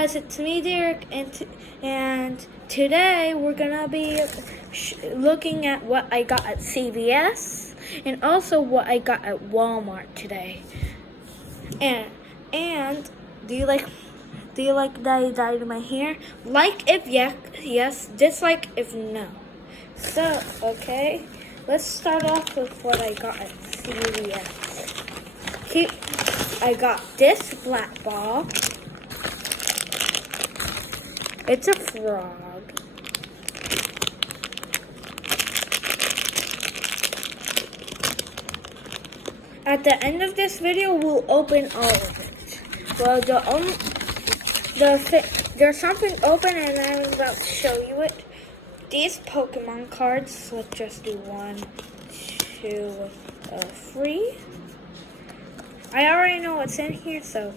guys, it's me, Derek, and today we're gonna be looking at what I got at CVS and also what I got at Walmart today. And do you like that I dyed my hair? Like if yes, dislike if no. So okay, let's start off with what I got at CVS. I got this black ball. It's a frog. At the end of this video, we'll open all of it. Well, there's something open, and I'm about to show you it. These Pokemon cards. Let's just do 1, 2, 3. I already know what's in here, so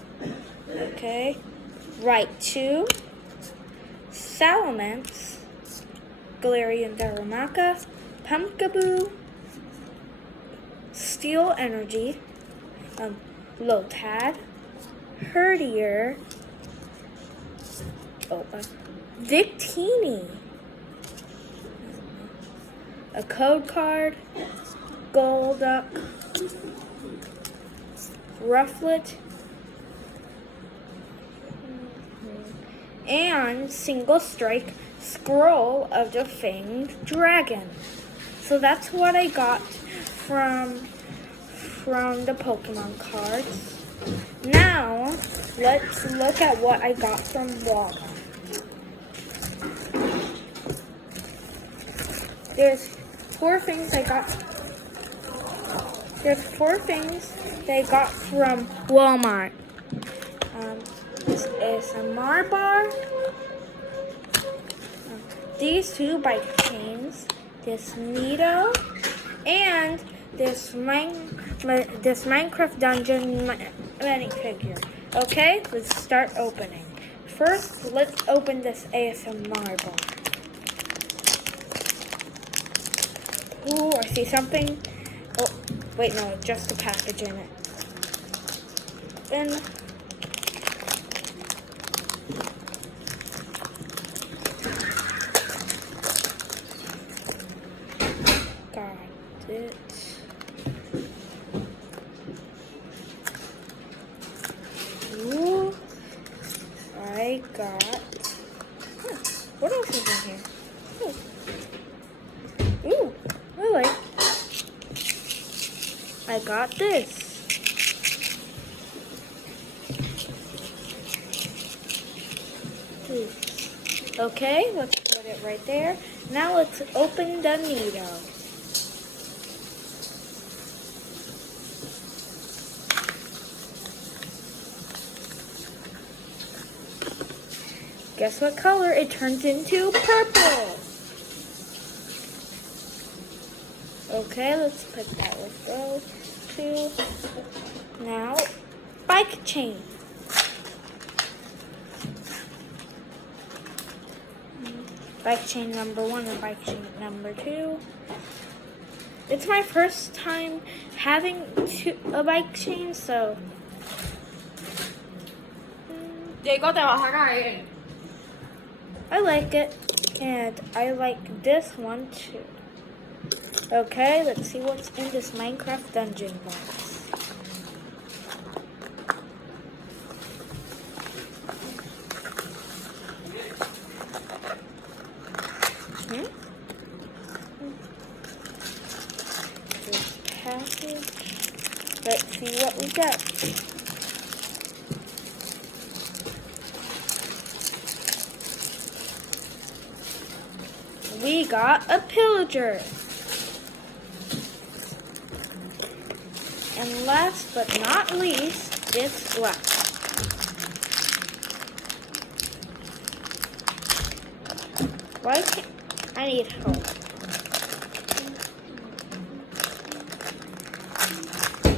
okay. Right, 2. Salamence, Galarian Darumaka, Pumpkaboo, Steel Energy, Lotad, Herdier, Victini, a code card, Golduck, Rufflet, and Single Strike Scroll of the Fanged Dragon. So that's what I got from the Pokemon cards. Now, let's look at what I got from Walmart. There's 4 things I got. There's 4 things they got from Walmart. This is a Marbar. These 2 bike chains. This Nido. And this Minecraft dungeon minifigure. Okay, let's start opening. First, let's open this ASMR bar. Ooh, I see something. Oh, wait, no, just a package in it. Then got it. Ooh, I got. What else is in here? Ooh, I like. I got this. Okay, let's put it right there. Now let's open the Nido. Guess what color? It turns into purple. Okay, let's put that with those 2. Now, bike chain. Bike chain number 1 and bike chain number 2. It's my first time having a bike chain, so I like it, and I like this one too. Okay, let's see what's in this Minecraft dungeon box. This package. Let's see what we got. We got a pillager. And last but not least, this black. Why can't I need help?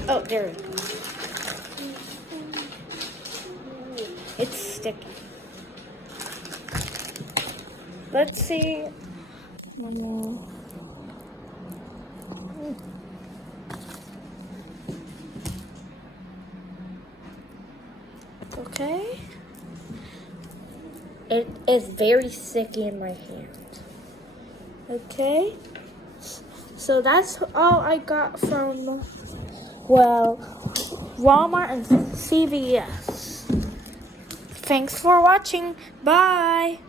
Oh, there it is. It's sticky. Let's see. Okay. It is very sticky in my hand. Okay. So that's all I got from, well, Walmart and CVS. Thanks for watching. Bye.